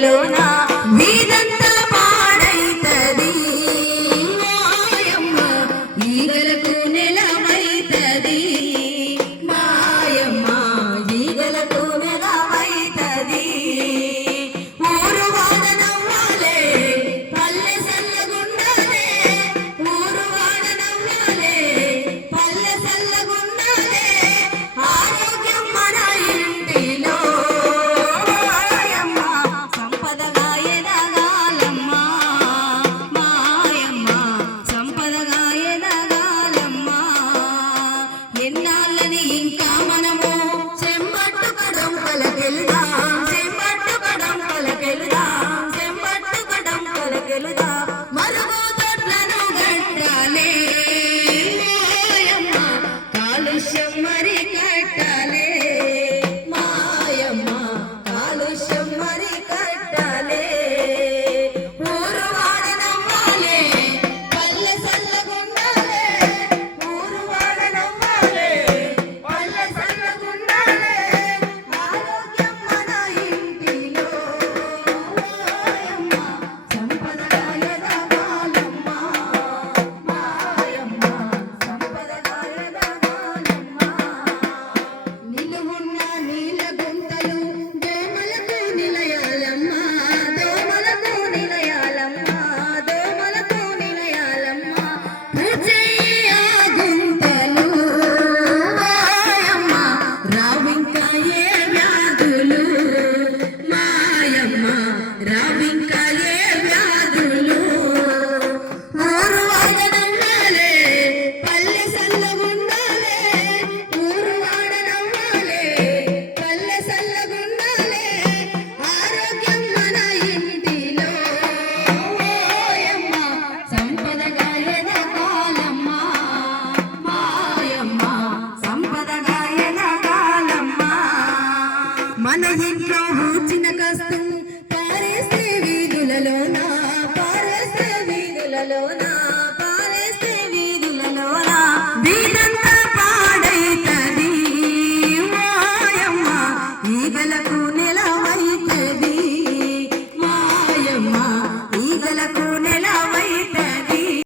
వీధులలోన వీధంతా పాడైతది మాయమ్మ ఈగలకు నెలమైతది మాయమ్మ ఈగలకు నెలమైతది ఊరు వాడనవ్వాలే పల్లె సల్లగుండాలే ఊరు వాడనవ్వాలే పల్లె సల్లగుండాలే ఆరోగ్యం మన ఇంటిలో ఎన్నాళ్ళని ఇంకా మనము చెంబట్టుకడం పలకెలుదాం చెంబట్టుకడం పలకెలుదాం చెంబట్టుకడం పలకెలుదాం మరుగు తొట్లను గట్టాలే మాయమ్మ కాలుష్యం మరి కట్టాలే మాయమ్మ కాలుష్యం మరి కట్టాలే ఊరు వాడనవ్వాలే పల్లె సల్లగుండాలే ఊరు వాడనవ్వాలే పల్లె సల్లగుండాలే ఆరోగ్యం మన ఇంటిలో మాయమ్మ సంపదగా ఎదగాలమ్మ మాయమ్మ సంపదగా ఎదగాలమ్మ నిలువున్న నీల గుంతలు దోమలకు నిలయాలమ్మ దోమలకు నిలయాలమ్మ దోమలకు నిలయాలమ్మ పూచేయి ఆ గుంతలు మాయమ్మ రావింకా ఏ వ్యాధులు మాయమ్మ రావింకా ఏ వ్యాధులు ఊరు వాడనవ్వాలే పల్లె సల్లగుండాలే ఊరు వాడనవ్వాలే పల్లె సల్లగుండాలే ఆరోగ్యం మన ఇంటిలో మాయమ్మ సంపదగా ఎదగాలమ్మ మాయమ్మ సంపదగా ఎదగాలమ్మ మన ఇంట్లో ఊచిన కష్టం పారేస్తే వీధులలోన